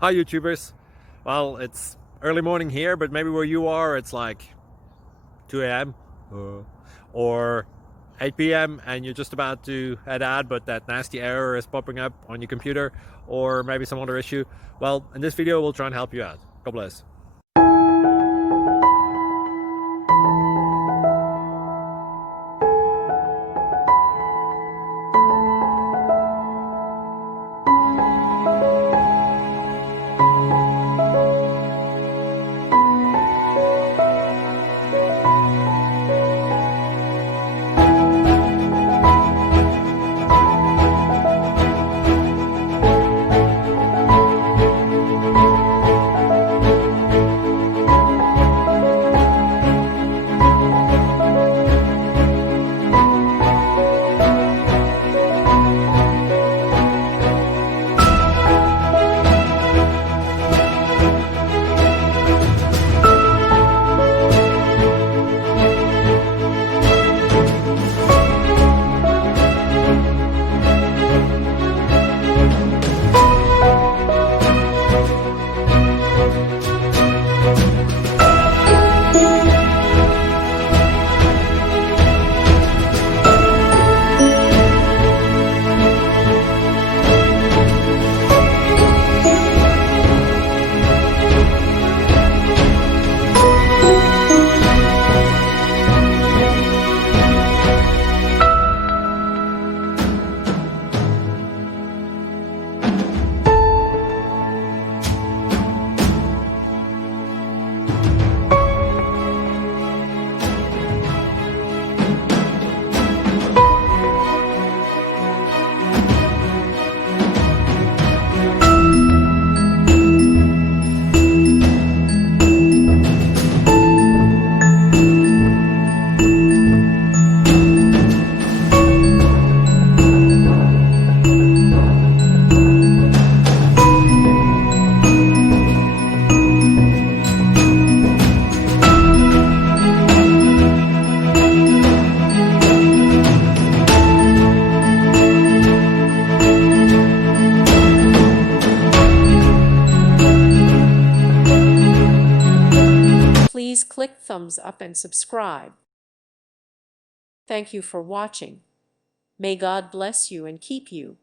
Hi YouTubers. Well, it's early morning here, but maybe where you are it's like 2 a.m. or 8 p.m. and you're just about to head out, but that nasty error is popping up on your computer, or maybe some other issue. Well, in this video we'll try and help you out. God bless. Please click thumbs up and subscribe. Thank you for watching. May God bless you and keep you.